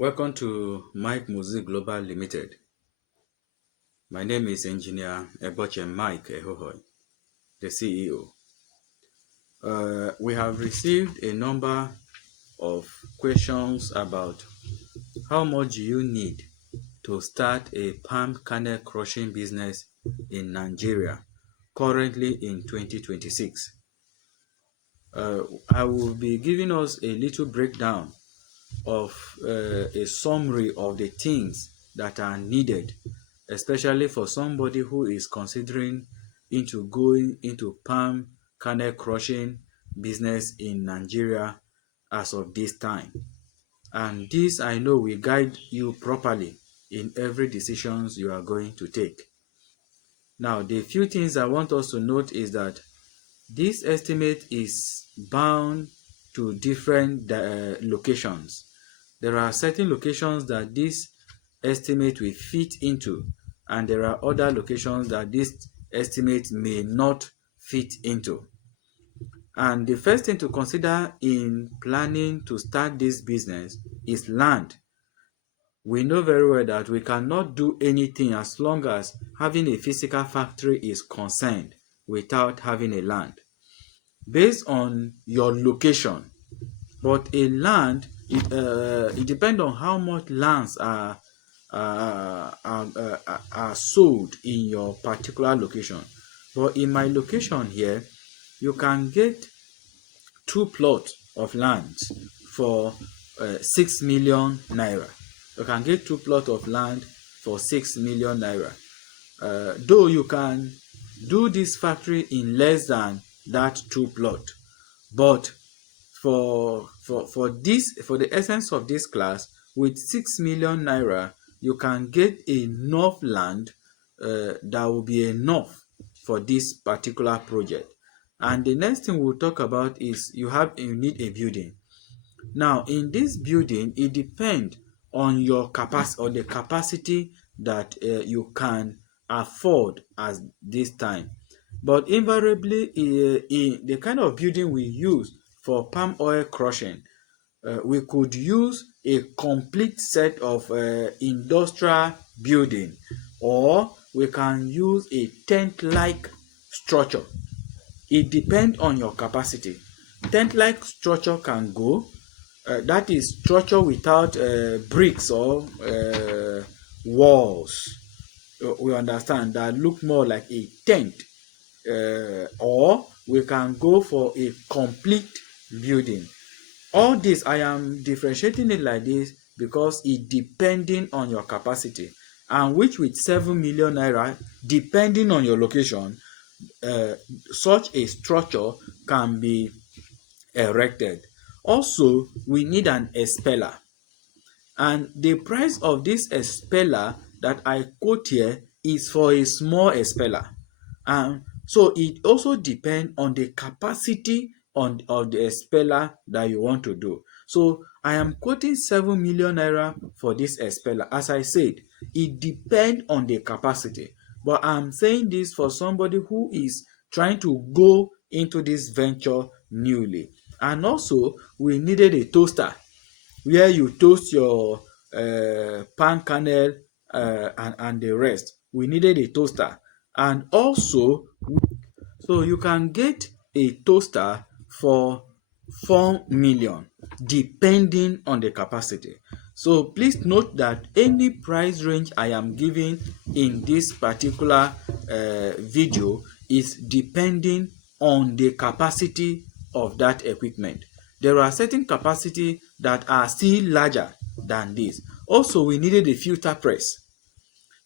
Welcome to Mike Music Global Limited. My name is Engineer Eboche Mike Ehohoy, the CEO. We have received a number of questions about how much you need to start a palm kernel crushing business in Nigeria, currently in 2026. I will be giving us a little breakdown of a summary of the things that are needed, especially for somebody who is considering into going into palm kernel crushing business in Nigeria as of this time. And this I know will guide you properly in every decisions you are going to take. Now, the few things I want us to note is that this estimate is bound to different locations. There are certain locations that this estimate will fit into, and there are other locations that this estimate may not fit into. And the first thing to consider in planning to start this business is land. We know very well that we cannot do anything as long as having a physical factory is concerned without having a land. Based on your location, but a land, it depends on how much lands are sold in your particular location. But in my location here, you can get 2 plots of land for 6 million naira. You can get 2 plots of land for 6 million naira. Though you can do this factory in less than that 2 plot, but for the essence of this class, with 6 million naira you can get enough land that will be enough for this particular project. And the next thing we'll talk about is you need a building. Now, in this building, it depends on your capacity or the capacity that you can afford at this time. But invariably, in the kind of building we use for palm oil crushing, we could use a complete set of industrial building, or we can use a tent-like structure. It depends on your capacity. Tent-like structure can go. That is structure without bricks or walls. We understand that look more like a tent. Or we can go for a complete building. All this, I am differentiating it like this because it depending on your capacity, and which with 7 million naira, depending on your location, such a structure can be erected. Also, we need an expeller, and the price of this expeller that I quote here is for a small expeller. And so it also depends on the capacity of the expeller that you want to do. So I am quoting 7 million naira for this expeller. As I said, it depends on the capacity. But I'm saying this for somebody who is trying to go into this venture newly. And also, we needed a toaster where you toast your palm kernel and the rest. We needed a toaster. And also, so you can get a toaster for 4 million depending on the capacity. So please note that any price range I am giving in this particular video is depending on the capacity of that equipment. There are certain capacity that are still larger than this. Also, we needed a filter press.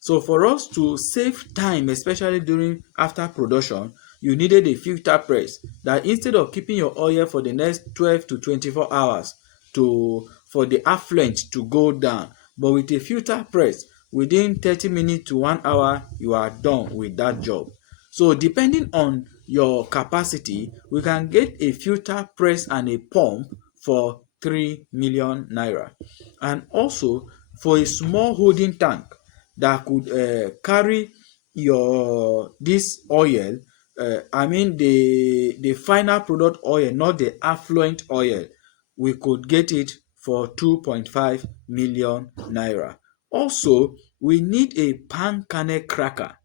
So for us to save time, especially after production, you needed a filter press that instead of keeping your oil for the next 12 to 24 hours for the affluent to go down, but with a filter press, within 30 minutes to 1 hour, you are done with that job. So depending on your capacity, we can get a filter press and a pump for 3 million naira. And also for a small holding tank that could carry this oil, I mean the final product oil, not the affluent oil, we could get it for 2.5 million naira. Also, we need a palm kernel cracker.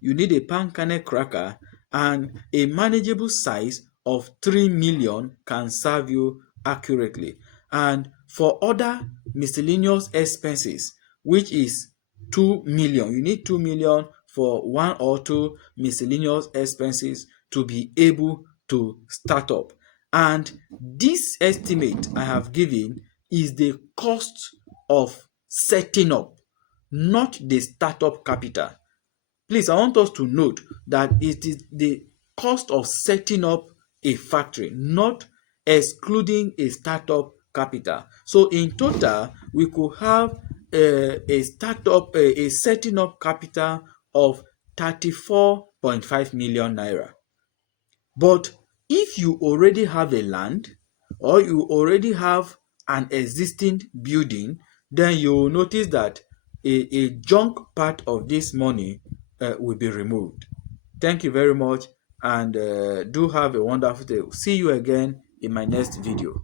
You need a palm kernel cracker, and a manageable size of 3 million can serve you accurately. And for other miscellaneous expenses, which is 2 million, you need 2 million for one or two miscellaneous expenses to be able to start up. And this estimate I have given is the cost of setting up, not the startup capital. Please, I want us to note that it is the cost of setting up a factory, not excluding a startup capital. So in total, we could have a setting up capital of 34.5 million naira. But if you already have a land, or you already have an existing building, then you will notice that a chunk part of this money will be removed. Thank you very much, and do have a wonderful day. See you again in my next video.